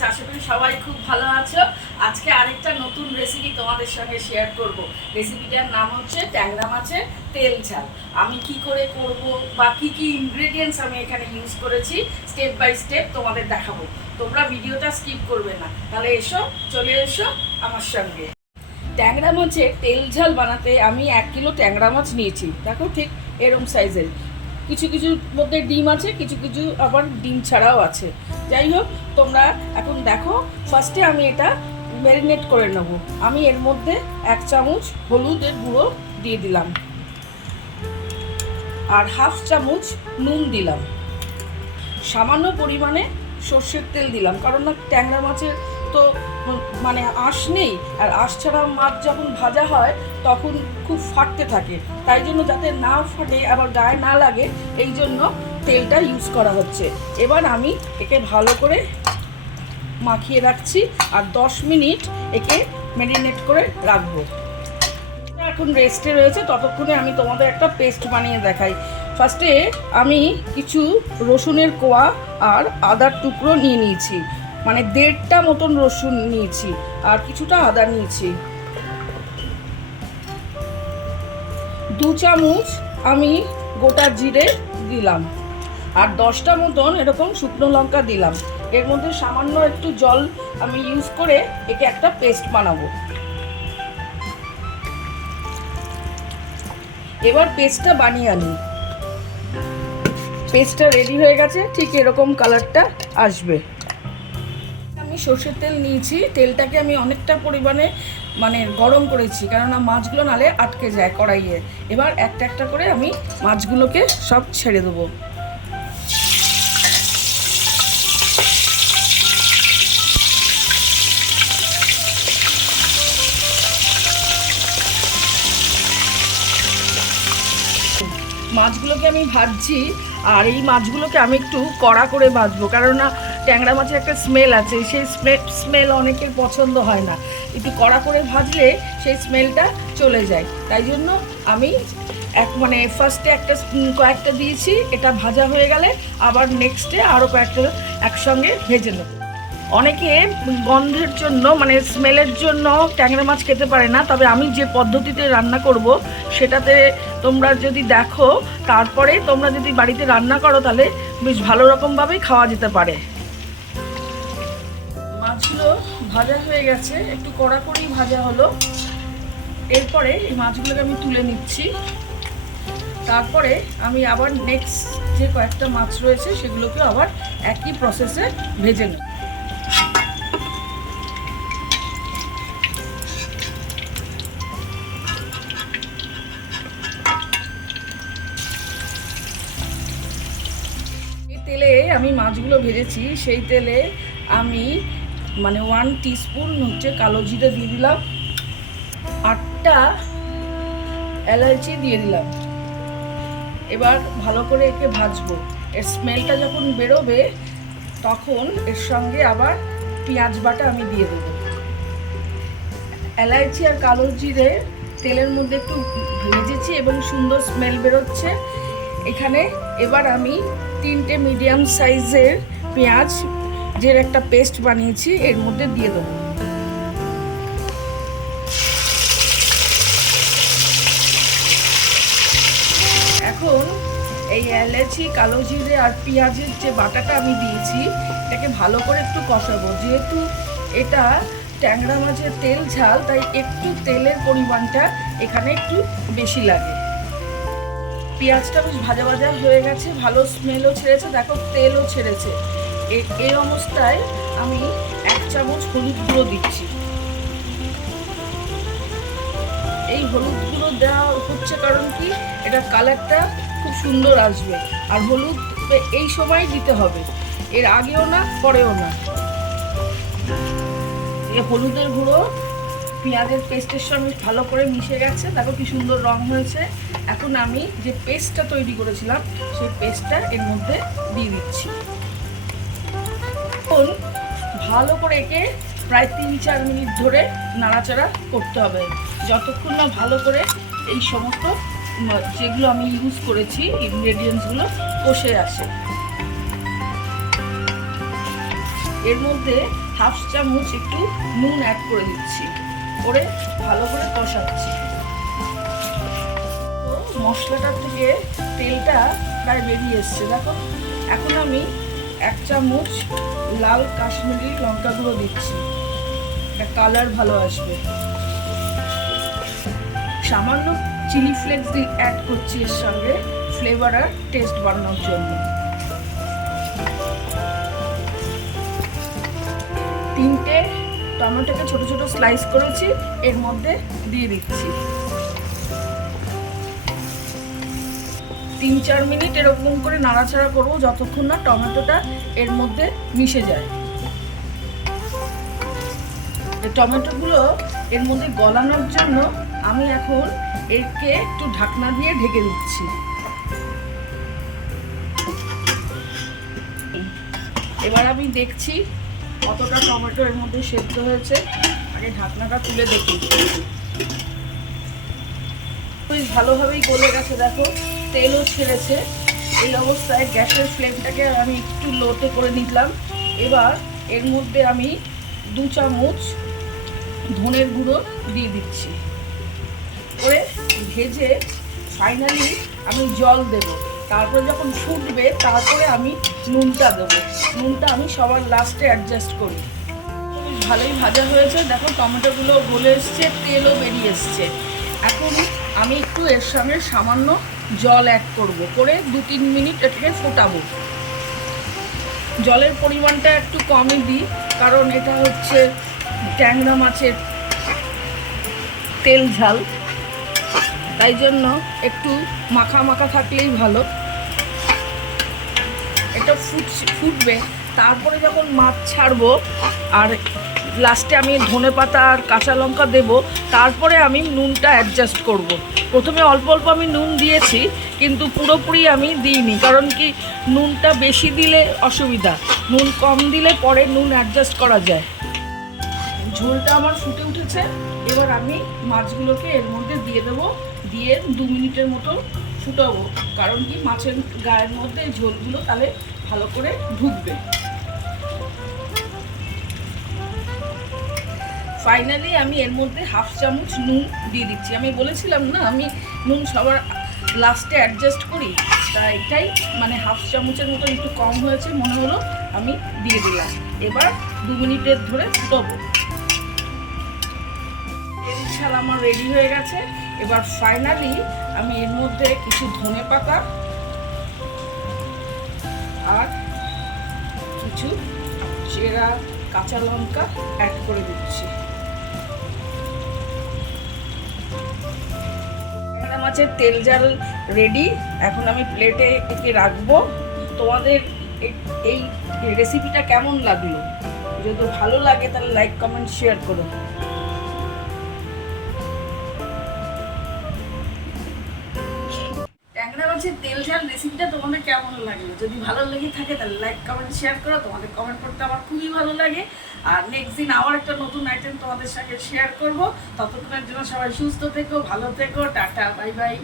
আছে? আশা করি সবাই খুব ভালো আছো। আজকে আরেকটা নতুন রেসিপি তোমাদের সঙ্গে শেয়ার করব। রেসিপিটার নাম হচ্ছে ট্যাংরা মাছের তেল ঝাল। আমি কি করে করব বা কি কি ইনগ্রেডিয়েন্টস আমি এখানে ইউজ করেছি স্টেপ বাই স্টেপ তোমাদের দেখাবো। তোমরা ভিডিওটা স্কিপ করবে না। তাহলে চলে এসো আমার সঙ্গে। ট্যাংরা মাছের তেল ঝাল বানাতে আমি 1 কিলো ট্যাংরা মাছ নিয়েছি। দেখো ঠিক এরকম সাইজের। কিছু কিছুর মধ্যে ডিম আছে, কিছু কিছু আবার ডিম ছাড়াও আছে। যাই হোক, তোমরা এখন দেখো। ফার্স্টে আমি এটা ম্যারিনেট করে নেব। আমি এর মধ্যে 1 চামচ হলুদের গুঁড়ো দিয়ে দিলাম, আর 1/2 চামচ নুন দিলাম, সামান্য পরিমাণে সর্ষের তেল দিলাম, কারণ না ট্যাংরা মাছের তো মানে আঁশ নেই, আর আঁশ ছাড়া মাছ যখন ভাজা হয় তখন খুব ফাটতে থাকে। তাই জন্য যাতে না ফাটে আবার গায়ে না লাগে, এই জন্য তেলটা ইউজ করা হচ্ছে। এবার আমি একে ভালো করে মাখিয়ে রাখছি, আর 10 মিনিট একে ম্যারিনেট করে রাখবো। এখন রেস্টে রয়েছে, ততক্ষণে আমি তোমাদের একটা পেস্ট বানিয়ে দেখাই। ফার্স্টে আমি কিছু রসুনের কোয়া আর আদার টুকরো নিয়ে নিয়েছি, মানে 1.5টা মতন রসুন নিয়েছি, আর কিছুটা আদা নিয়েছি। 2 চামচ আমি গোটা জিরে দিলাম, আর 10টা মতন এরকম শুকনো লঙ্কা দিলাম। এর মধ্যে সামান্য একটু জল আমি ইউজ করে একে একটা পেস্ট বানাবো। এবার পেস্টটা বানিয়ে আনি। পেস্টটা রেডি হয়ে গেছে, ঠিক এরকম কালারটা আসবে। আমি সর্ষের তেল নিয়েছি, তেলটাকে আমি অনেকটা পরিমাণে মানে গরম করেছি, কেননা মাছগুলো নালে আটকে যায় কড়াইয়ে। এবার একটা একটা করে আমি মাছগুলোকে সব ছেড়ে দেবো। মাছগুলোকে আমি ভাজছি, আর এই মাছগুলোকে আমি একটু কড়া করে ভাজবো, কারণ না ট্যাংরা মাছের একটা স্মেল আছে, সেই স্মেল অনেকের পছন্দ হয় না। একটু কড়া করে ভাজলে সেই স্মেলটা চলে যায়। তাই জন্য আমি মানে ফার্স্টে কয়েকটা দিয়েছি, এটা ভাজা হয়ে গেলে আবার নেক্সটে আরও কয়েকটা একসঙ্গে ভেজে নেব। অনেকে গন্ধের জন্য মানে স্মেলের জন্য ট্যাংরা মাছ খেতে পারে না, তবে আমি যে পদ্ধতিতে রান্না করব সেটাতে তোমরা যদি দেখো, তারপরে তোমরা যদি বাড়িতে রান্না করো, তাহলে বেশ ভালো রকমভাবেই খাওয়া যেতে পারে। মাছগুলো ভাজা হয়ে গেছে, একটু কড়া করেই ভাজা হলো। এরপরে এই মাছগুলোকে আমি তুলে নিচ্ছি। তারপরে আমি আবার নেক্সট যে কয়েকটা মাছ রয়েছে সেগুলোকেও আবার একই প্রসেসে ভেজে নেব। তেলে আমি মাছগুলো ভেজেছি, সেই তেলে আমি মানে 1 টিস্পুন হচ্ছে কালো জিরে দিয়ে দিলাম, 8টা এলাচি দিয়ে দিলাম। এবার ভালো করে একে ভাজবো। এর স্মেলটা যখন বেরোবে তখন এর সঙ্গে আবার পেঁয়াজ বাটা আমি দিয়ে দেবো। এলাচি আর কালো জিরে তেলের মধ্যে একটু ভেজেছি এবং সুন্দর স্মেল বেরোচ্ছে। এখানে এবার আমি 3টে মিডিয়াম সাইজের পেঁয়াজ যে একটা পেস্ট বানিয়েছি এর মধ্যে দিয়ে দেবো। এখন এই এলাচি, কালো জিরে আর পেঁয়াজের যে বাটাটা আমি দিয়েছি, এটাকে ভালো করে একটু কষাবো। যেহেতু এটা ট্যাংরা মাছের তেল ঝাল, তাই একটু তেলের পরিমাণটা এখানে একটু বেশি লাগে। পেঁয়াজটা বেশ ভাজা ভাজা হয়ে গেছে, ভালো স্মেলও ছেড়েছে, দেখো তেলও ছেড়েছে। এই অবস্থায় আমি 1 চামচ হলুদ গুঁড়ো দিচ্ছি। এই হলুদ গুঁড়ো দেওয়া হচ্ছে কারণ কি, এটা কালারটা খুব সুন্দর আসবে। আর হলুদ এই সময় দিতে হবে, এর আগেও না পরেও না। এই হলুদের গুঁড়ো পেঁয়াজের পেস্টের সঙ্গে ভালো করে মিশে গেছে, দেখো কি সুন্দর রং হয়েছে। এখন আমি যে পেস্টটা তৈরি করেছিলাম সেই পেস্টটা এর মধ্যে দিয়ে দিচ্ছি। এখন ভালো করে একে প্রায় 3-4 মিনিট ধরে নাড়াচাড়া করতে হবে, যতক্ষণ না ভালো করে এই সমস্ত যেগুলো আমি ইউজ করেছি ইনগ্রেডিয়েন্টসগুলো কষে আসে। এর মধ্যে হাফ চামচ একটু নুন অ্যাড করে দিচ্ছি, করে ভালো করে কষাচ্ছি। তো মশলাটার থেকে তেলটা প্রায় বেরিয়ে এসছে দেখো। এখন আমি 1 চামচ লাল কাশ্মীরি লঙ্কা গুঁড়ো দিচ্ছি, একটা কালার ভালো আসবে। সামান্য চিলি ফ্লেক্স অ্যাড করছি এর সঙ্গে, ফ্লেভার আর টেস্ট বাড়ানোর জন্য। 3টে টমেটোকে ছোট ছোট স্লাইস করেছি, এর মধ্যে দিয়ে দিচ্ছি। 3-4 মিনিট এরকম করে নাড়াচাড়া করবো যতক্ষণ না টমেটোটা এর মধ্যে মিশে যায়। টমেটোগুলো এর মধ্যে গলানোর জন্য আমি এখন একে একটু ঢাকনা দিয়ে ঢেকে দিচ্ছি। এবার আমি দেখছি কতটা টমেটো এর মধ্যে সেদ্ধ হয়েছে, আগে ঢাকনাটা তুলে দেখি। বেশ ভালোভাবেই গলে গেছে দেখো, তেলও ছেড়েছে। এই অবস্থায় গ্যাসের ফ্লেমটাকে আমি একটু লোতে করে নিলাম। এবার এর মধ্যে আমি 2 চামচ ধনের গুঁড়ো দিয়ে দিচ্ছি, করে ভেজে ফাইনালি আমি জল দেব। তারপরে যখন ফুটবে তারপরে আমি নুনটা দেবো। নুনটা আমি সবার লাস্টে অ্যাডজাস্ট করি। বেশ ভালোই ভাজা হয়েছে দেখো, টমেটোগুলো গলে এসছে, তেলও বেরিয়ে এসছে। এখন আমি একটু এর সঙ্গে সামান্য জল অ্যাড করব, করে 2-3 মিনিট এটাকে ফোটাবো। জলের পরিমাণটা একটু কমই দিই, কারণ এটা হচ্ছে ট্যাংরা মাছের তেল ঝাল, তাই জন্য একটু মাখা মাখা থাকলেই ভালো। এটা ফুটবে, তারপরে যখন মাছ ছাড়বো আর লাস্টে আমি ধনেপাতা আর কাঁচা লঙ্কা দেবো, তারপরে আমি নুনটা অ্যাডজাস্ট করব। প্রথমে অল্প অল্প আমি নুন দিয়েছি, কিন্তু পুরোপুরি আমি দিইনি, কারণ কি নুনটা বেশি দিলে অসুবিধা, নুন কম দিলে পরে নুন অ্যাডজাস্ট করা যায়। ঝোলটা আমার ফুটে উঠেছে, এবার আমি মাছগুলোকে এর মধ্যে দিয়ে দেবো, দিয়ে 2 মিনিটের মতো ফুটাবো, কারণ কি মাছের গায়ের মধ্যে ঝোলগুলো তাহলে ভালো করে ঢুকবে। ফাইনালি আমি এর মধ্যে 1/2 চামচ নুন দিয়ে দিচ্ছি। আমি বলেছিলাম না আমি নুন সবার লাস্টে অ্যাডজাস্ট করি, তা এটাই মানে 1/2 চামচের মতো একটু কম হয়েছে মনে হলো, আমি দিয়ে দিলাম। এবার 2 মিনিটের ধরে ফুটাবো। তেল ছাল আমার রেডি হয়ে গেছে। এবার ফাইনালি আমি এর মধ্যে কিছু ধনেপাতা আর কিছু চেরা কাঁচা লঙ্কা অ্যাড করে দিচ্ছি। ট্যাংরা মাছের তেল ঝাল রেডি। এখন আমি প্লেটে একে রাখবো। তোমাদের এই রেসিপিটা কেমন লাগলো? যদি ভালো লাগে তাহলে লাইক কমেন্ট শেয়ার করো। ট্যাংরা মাছের তেল ঝাল রেসিপিটা তোমাদের কেমন লাগলো? যদি ভালো লেগে থাকে তাহলে লাইক কমেন্ট শেয়ার করো। তোমাদের কমেন্ট করতে আমার খুবই ভালো লাগে। আর নেক্সট দিন আবার একটা নতুন আইটেম তোমাদের সঙ্গে শেয়ার করব। ততক্ষণের জন্য সবাই সুস্থ থেকো, ভালো থেকো, টাটা, বাই বাই।